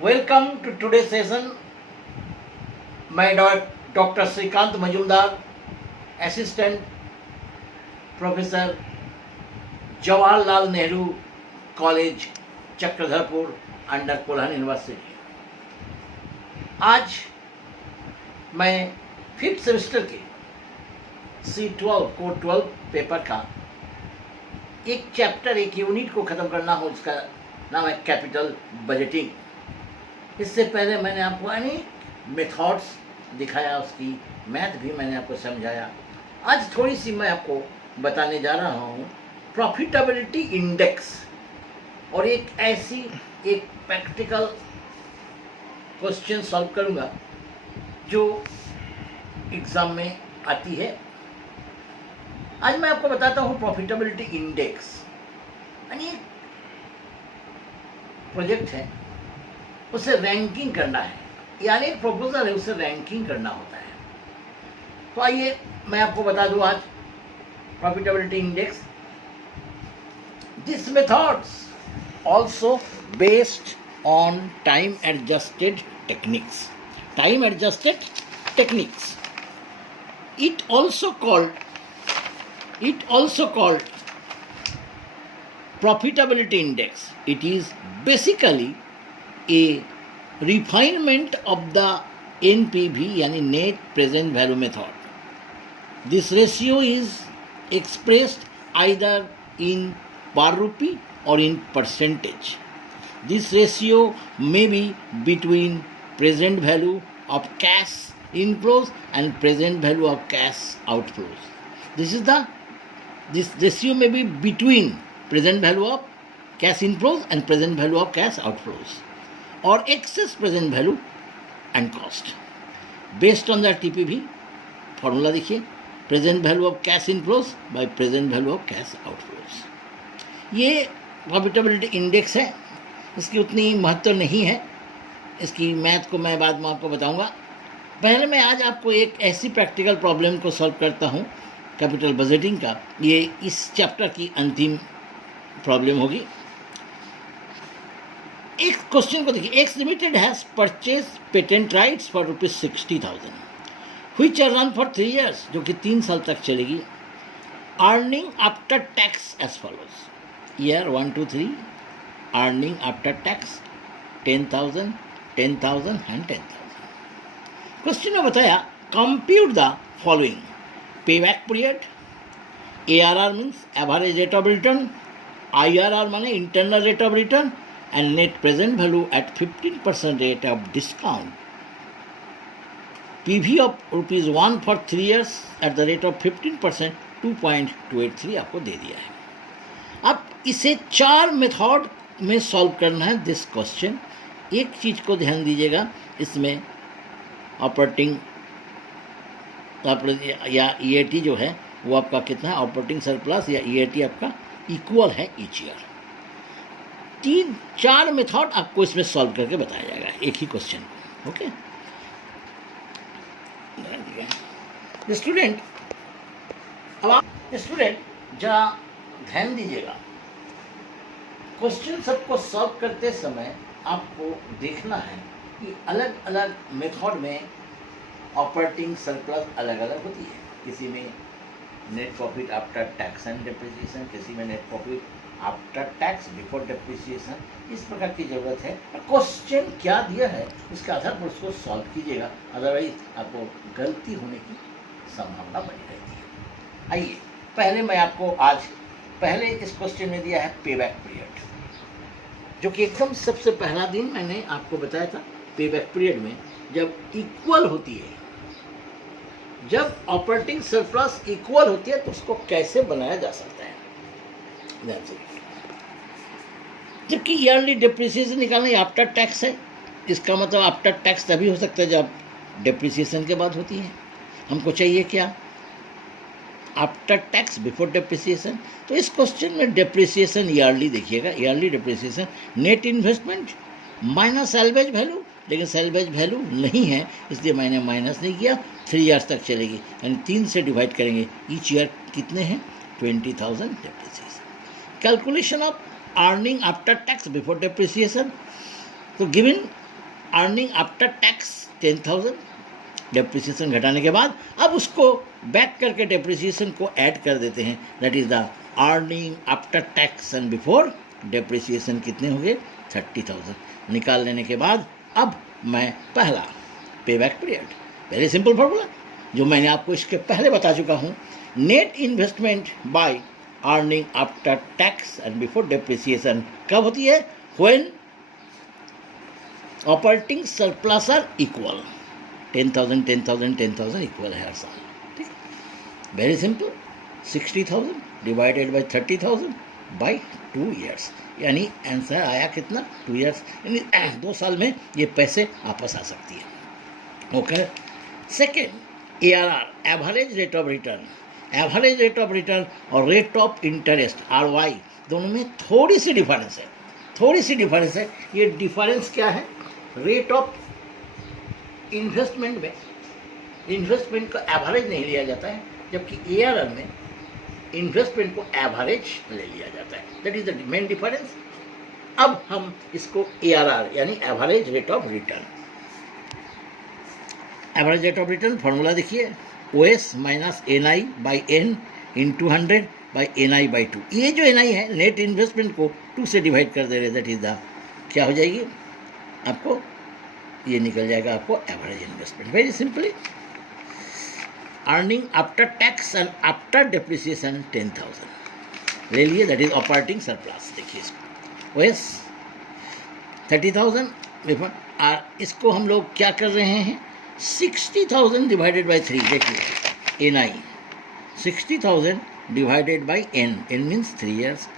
Welcome to today session. मैं doctor Shrikant Majumdar, assistant professor, Jawaharlal Nehru college, Chakradharpur, under Kolhan university. आज मैं 5th semester के C12 कोड 12 पेपर का एक चैप्टर, एक यूनिट को ख़त्म करना हो, जिसका नाम है कैपिटल बजटिंग। इससे पहले मैंने आपको अनेक मेथड्स दिखाया, उसकी मैथ भी मैंने आपको समझाया। आज थोड़ी सी मैं आपको बताने जा रहा हूँ प्रॉफिटेबिलिटी इंडेक्स, और एक प्रैक्टिकल क्वेश्चन सॉल्व करूँगा जो एग्ज़ाम में आती है। आज मैं आपको बताता हूँ प्रॉफिटेबिलिटी इंडेक्स। यानी प्रोजेक्ट है, उसे रैंकिंग करना है, यानी एक प्रपोजल है, उसे रैंकिंग करना होता है। तो आइए मैं आपको बता दूं आज profitability index. This methods also based on time adjusted techniques. Time adjusted techniques. It also called profitability index. It is basically a refinement of the NPV यानी net present value method. This ratio is expressed either in per rupee or in percentage. This ratio may be between present value of cash inflows and present value of cash outflows. This ratio may be between present value of cash inflows and present value of cash outflows, or excess present value and cost. Based on the TPV formula देखिए, present value of cash inflows by present value of cash outflows. ये profitability index है, इसकी उतनी महत्व नहीं है, इसकी math को मैं बाद में आपको बताऊंगा। पहले मैं आज आपको एक ऐसी प्रैक्टिकल प्रॉब्लम को सॉल्व करता हूँ कैपिटल बजटिंग का। ये इस चैप्टर की अंतिम प्रॉब्लम होगी। एक क्वेश्चन को देखिए, X limited has purchase patent rights for ₹60,000 which are run for 3 years, जो कि 3 साल तक चलेगी। Earning after tax as follows, year 1 2 3, earning after tax 10,000, 10,000 and 10,000। Question में बताया compute the following: payback period, ARR means average rate of return, IRR माने internal rate of return, and net present value at 15% rate of discount. PV of ₹1 for 3 years at the rate of 15%, 2.283 आपको दे दिया है। अब इसे 4 method में solve करना है this question. एक चीज़ को ध्यान दीजिएगा, इसमें ऑपरेटिंग या EAT जो है वो आपका कितना है, ऑपरेटिंग सरप्लस या EAT आपका इक्वल है ईच ईयर। 3-4 मेथड आपको इसमें सॉल्व करके बताया जाएगा एक ही क्वेश्चन। ओके स्टूडेंट, अब आप स्टूडेंट जरा ध्यान दीजिएगा, क्वेश्चन सबको सॉल्व करते समय आपको देखना है कि अलग अलग मेथड में ऑपरेटिंग सरप्लस अलग अलग होती है। किसी में net profit after tax and depreciation, किसी में net profit after tax before depreciation. इस प्रकार की ज़रूरत है। क्वेश्चन क्या दिया है उसके आधार पर उसको सॉल्व कीजिएगा, अदरवाइज आपको गलती होने की संभावना बनी रहती है। आइए पहले मैं आपको आज पहले इस क्वेश्चन में दिया है पेबैक पीरियड, जो कि एकदम सबसे पहला दिन मैंने आपको बताया था। पेबैक पीरियड में जब इक्वल होती है, जब ऑपरेटिंग सरप्लस इक्वल होती है, तो उसको कैसे बनाया जा सकता है। जबकि ईयरली डिप्रिसिएशन निकालना आफ्टर टैक्स है, इसका मतलब आफ्टर टैक्स तभी हो सकता है जब डिप्रिसिएशन के बाद होती है। हमको चाहिए क्या, आफ्टर टैक्स बिफोर डिप्रिसिएशन। तो इस क्वेश्चन में डिप्रिसिएशन ईयरली देखिएगा, yearly depreciation, net investment minus salvage value, लेकिन सैल्वेज वैल्यू नहीं है इसलिए मैंने माइनस नहीं किया। 3 years तक चलेगी, यानी 3 से डिवाइड करेंगे, ईच ईयर कितने हैं, 20,000 depreciation. Calculation of earning after tax before depreciation, तो given earning after tax 10,000, depreciation घटाने के बाद अब उसको बैक करके डेप्रिसिएशन को ऐड कर देते हैं, that is the earning after tax and before depreciation कितने हो गए 30,000। निकाल लेने के बाद अब मैं पहला payback period, very simple formula जो मैंने आपको इसके पहले बता चुका हूँ, net investment by earning after tax and before depreciation कब होती है, when operating surplus are equal, 10,000 10,000 10,000 equal है हर साल, ठीक, very simple, 60,000 divided by 30,000 by 2 years, यानी आंसर आया कितना 2 ईयर्स, यानी 2 साल में ये पैसे वापस आ सकती है। Okay, second ARR, average rate of return, average rate of return और रेट ऑफ इंटरेस्ट ROI दोनों में थोड़ी सी डिफरेंस है, थोड़ी सी डिफरेंस है। ये डिफरेंस क्या है, रेट ऑफ इन्वेस्टमेंट में इन्वेस्टमेंट का एवरेज नहीं लिया जाता है, जबकि ARR में इन्वेस्टमेंट को एवरेज ले लिया जाता है, that is the main difference. अब हम इसको ARR यानी average rate of return, average rate of return formula देखिए, OS minus NI by N into 100 by NI by 2। ये जो NI है नेट इन्वेस्टमेंट को 2 से डिवाइड कर दे रहे, दैट इज द क्या हो जाएगी आपको, ये निकल जाएगा आपको average investment, very simply earning after tax and after depreciation 10,000 ले लिए, दैट इज ऑपरेटिंग सरप्लस। देखिए इसको OS 30,000 और इसको हम लोग क्या कर रहे हैं 60,000 डिवाइडेड बाई 3, देखिए NI 60,000 divided by N means 3 years,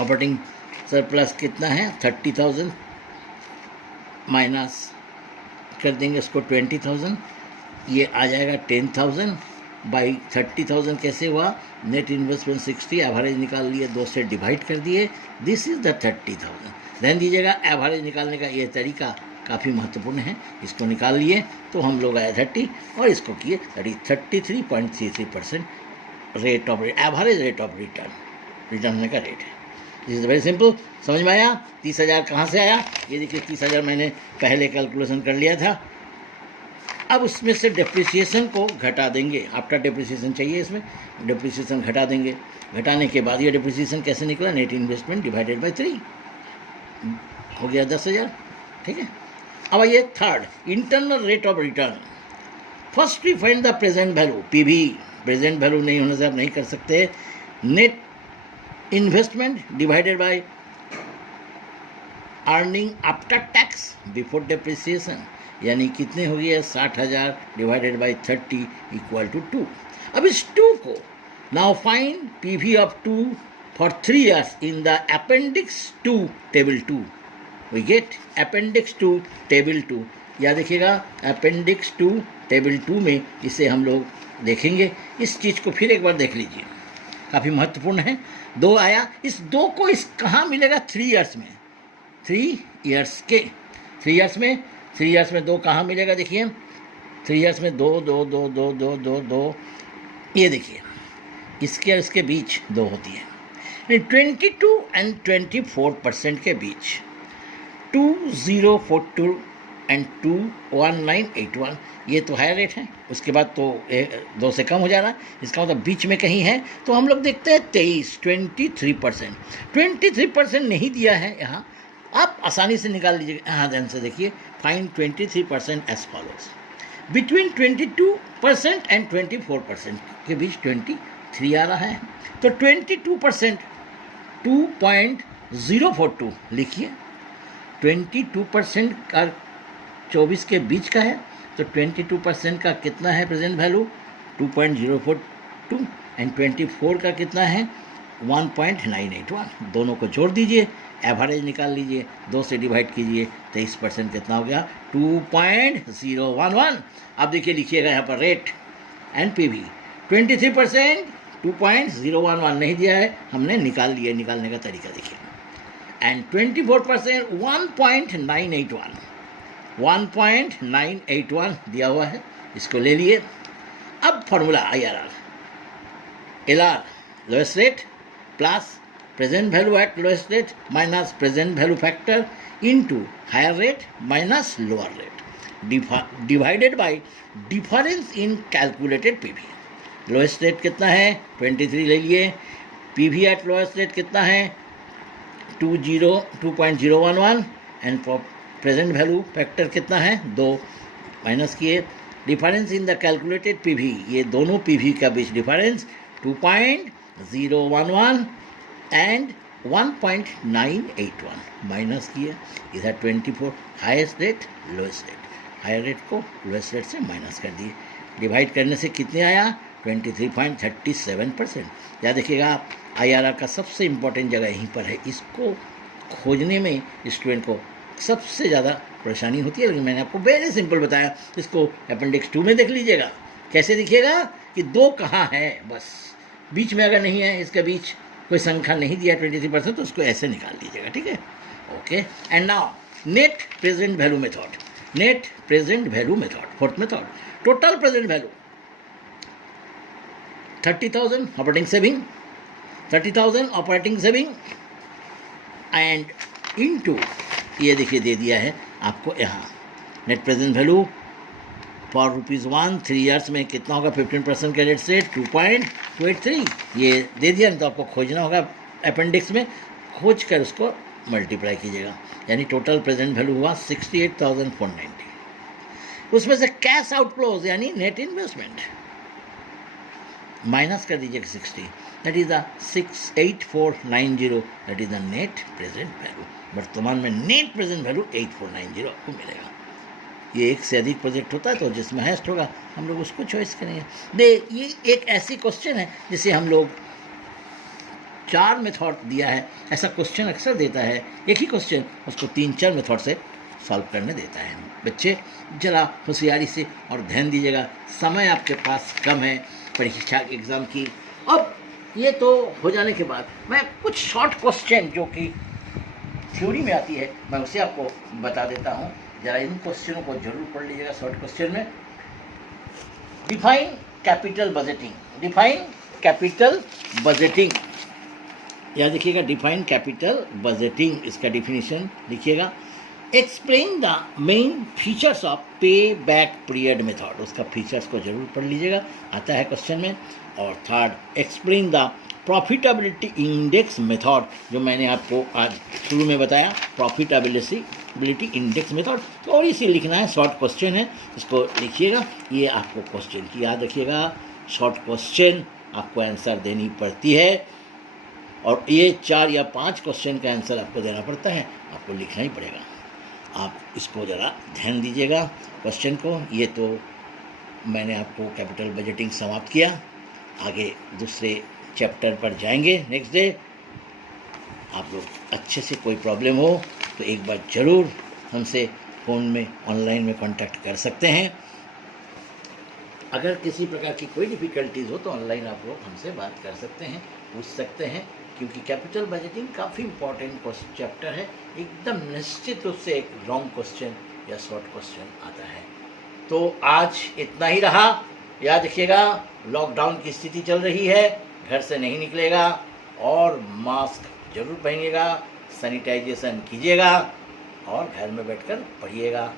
operating surplus कितना है 30,000 माइनस कर देंगे इसको 20,000, ये आ जाएगा 10,000 बाई 30,000 कैसे हुआ, नेट इन्वेस्टमेंट 60, एवरेज निकाल लिए 2 से डिवाइड कर दिए, दिस इज द 30,000। ध्यान दीजिएगा एवरेज निकालने का ये तरीका काफ़ी महत्वपूर्ण है, इसको निकाल लिए तो हम लोग आए 30 और इसको किए 33.33% rate of average rate of return होने का रेट है। दिस इज़ वेरी सिंपल, समझ में आया। 30,000 कहाँ से आया, ये देखिए 30,000 मैंने पहले कैलकुलेशन कर लिया था। अब उसमें से डेप्रिसिएशन को घटा देंगे, आफ्टर डेप्रिसिएशन चाहिए, इसमें डेप्रिसिएशन घटा देंगे, घटाने के बाद ये डेप्रिसिएशन कैसे निकला, नेट इन्वेस्टमेंट डिवाइडेड बाई 3 हो गया 10,000, ठीक है। अब आइए third internal rate of return, first we find the present value, PV present value नहीं होने से आप नहीं कर सकते, net investment divided by earning after tax before depreciation, यानी कितने हो गए 60,000 डिवाइडेड बाई 30 इक्वल टू 2। अब इस 2 को now find PV of 2 for 3 years in the appendix 2 table 2, we get appendix 2 table 2, या देखिएगा अपेंडिक्स 2 टेबल 2 में इसे हम लोग देखेंगे। इस चीज़ को फिर एक बार देख लीजिए, काफ़ी महत्वपूर्ण है। 2 आया, इस 2 को इस कहाँ मिलेगा 3 ईयर्स में, 3 ईयर्स के 3 ईयर्स में 3 ईयर्स में 2 कहाँ मिलेगा, देखिए 3 ईयर्स में 2 2 2 2 2 2 2, ये देखिए इसके और इसके बीच 2 होती है, 22 एंड 24% के बीच 2042 एंड 21981, ये तो हाई रेट है, उसके बाद तो 2 से कम हो जा रहा है, इसका मतलब बीच में कहीं है। तो हम लोग देखते हैं 23% 23% नहीं दिया है यहाँ, आप आसानी से निकाल लीजिएगा। यहाँ ध्यान से देखिए, find 23% as follows, between 22% and 24% के बीच 23 आ रहा है, तो 22% 2.042 लिखिए, 22% का 24 के बीच का है, तो 22% का कितना है प्रेजेंट वैल्यू 2.042 एंड 24 का कितना है 1.981, दोनों को जोड़ दीजिए, एवरेज निकाल लीजिए, 2 से डिवाइड कीजिए, 23% कितना हो गया 2.011। अब देखिए लिखिएगा यहाँ पर रेट एंड PV, 23% 2.011 नहीं दिया है, हमने निकाल लिया, निकालने का तरीका देखिए, एंड 24% 1.981 दिया हुआ है, इसको ले लिए। अब formula IRR, LR lowest rate plus present value at lowest rate minus present value factor into higher rate minus lower rate divided by difference in calculated PV. Lowest rate कितना है 23 ले लिए, पीवी एट लोएस्ट रेट कितना है 2.011 and present value factor कितना है 2 minus किए। Difference in the calculated PV, ये दोनों पीवी का बीच डिफरेंस 2.011 एंड 1.981 माइनस किए। इधर 24 highest rate lowest rate, higher rate को लोएस्ट रेट से माइनस कर दिए। डिवाइड करने से कितने आया 23.37%। याद रखिएगा IRR का सबसे इम्पोर्टेंट जगह यहीं पर है, इसको खोजने में स्टूडेंट को सबसे ज़्यादा परेशानी होती है, लेकिन मैंने आपको वेरी सिंपल बताया। इसको अपेंडिक्स 2 में देख लीजिएगा, कैसे दिखेगा कि 2 कहाँ है, बस बीच में अगर नहीं है, इसके बीच कोई संख्या नहीं दिया 23%, तो उसको ऐसे निकाल लीजिएगा, ठीक है। Okay, and now net present value method, net present value method, fourth method. Total present value 30,000 operating saving, 30,000 operating saving and into, ये देखिए दे दिया है आपको यहाँ net present value for ₹1 3 years में कितना होगा 15% के रेट से 2.23, ये दे दिया। तो आपको खोजना होगा अपेंडिक्स में, खोज कर उसको मल्टीप्लाई कीजिएगा, यानी टोटल प्रेजेंट वैल्यू हुआ 68,490। उसमें से कैश आउटफ्लोज यानी नेट इन्वेस्टमेंट माइनस कर दीजिएगा 60, that is the 68490, that is the net present value. वर्तमान में नेट प्रेजेंट वैल्यू 8490 आपको मिलेगा। ये एक से अधिक प्रोजेक्ट होता है तो जिसमें हाईएस्ट होगा हम लोग उसको चॉइस करेंगे। ये एक ऐसी क्वेश्चन है जिसे हम लोग 4 मेथड दिया है, ऐसा क्वेश्चन अक्सर देता है, एक ही क्वेश्चन उसको 3-4 मेथड से सॉल्व करने देता है। बच्चे जरा होशियारी से और ध्यान दीजिएगा, समय आपके पास कम है परीक्षा एग्ज़ाम की। अब ये तो हो जाने के बाद मैं कुछ शॉर्ट क्वेश्चन जो कि थ्योरी में आती है मैं उसे आपको बता देता हूँ, जरा इन क्वेश्चनों को जरूर पढ़ लीजिएगा। शॉर्ट क्वेश्चन में define capital budgeting, define capital budgeting, याद रखिएगा डिफाइन कैपिटल बजटिंग, इसका डिफिनीशन लिखिएगा। Explain the main features of पे बैक पीरियड मेथड, उसका फीचर्स को जरूर पढ़ लीजिएगा, आता है क्वेश्चन में। और third, explain the profitability index method, जो मैंने आपको आज शुरू में बताया, प्रॉफिटेबिलिटी इंडेक्स मेथड, तो और इसे लिखना है, शॉर्ट क्वेश्चन है, इसको लिखिएगा। ये आपको क्वेश्चन की याद रखिएगा, शॉर्ट क्वेश्चन आपको आंसर देनी पड़ती है, और ये 4 या 5 क्वेश्चन का आंसर आपको देना पड़ता है, आपको लिखना ही पड़ेगा। आप इसको ज़रा ध्यान दीजिएगा क्वेश्चन को। ये तो मैंने आपको कैपिटल बजटिंग समाप्त किया, आगे दूसरे चैप्टर पर जाएंगे नेक्स्ट डे। आप लोग अच्छे से कोई प्रॉब्लम हो तो एक बार ज़रूर हमसे फ़ोन में ऑनलाइन में कांटेक्ट कर सकते हैं। अगर किसी प्रकार की कोई डिफ़िकल्टीज़ हो तो ऑनलाइन आप लोग हमसे बात कर सकते हैं, पूछ सकते हैं, क्योंकि कैपिटल बजटिंग काफ़ी इंपॉर्टेंट चैप्टर है। एकदम निश्चित रूप से एक लॉन्ग क्वेश्चन या शॉर्ट क्वेश्चन आता है। तो आज इतना ही रहा। याद रखिएगा लॉकडाउन की स्थिति चल रही है, घर से नहीं निकलेगा और मास्क जरूर पहनिएगा, सैनिटाइजेशन कीजिएगा और घर में बैठकर पढ़िएगा।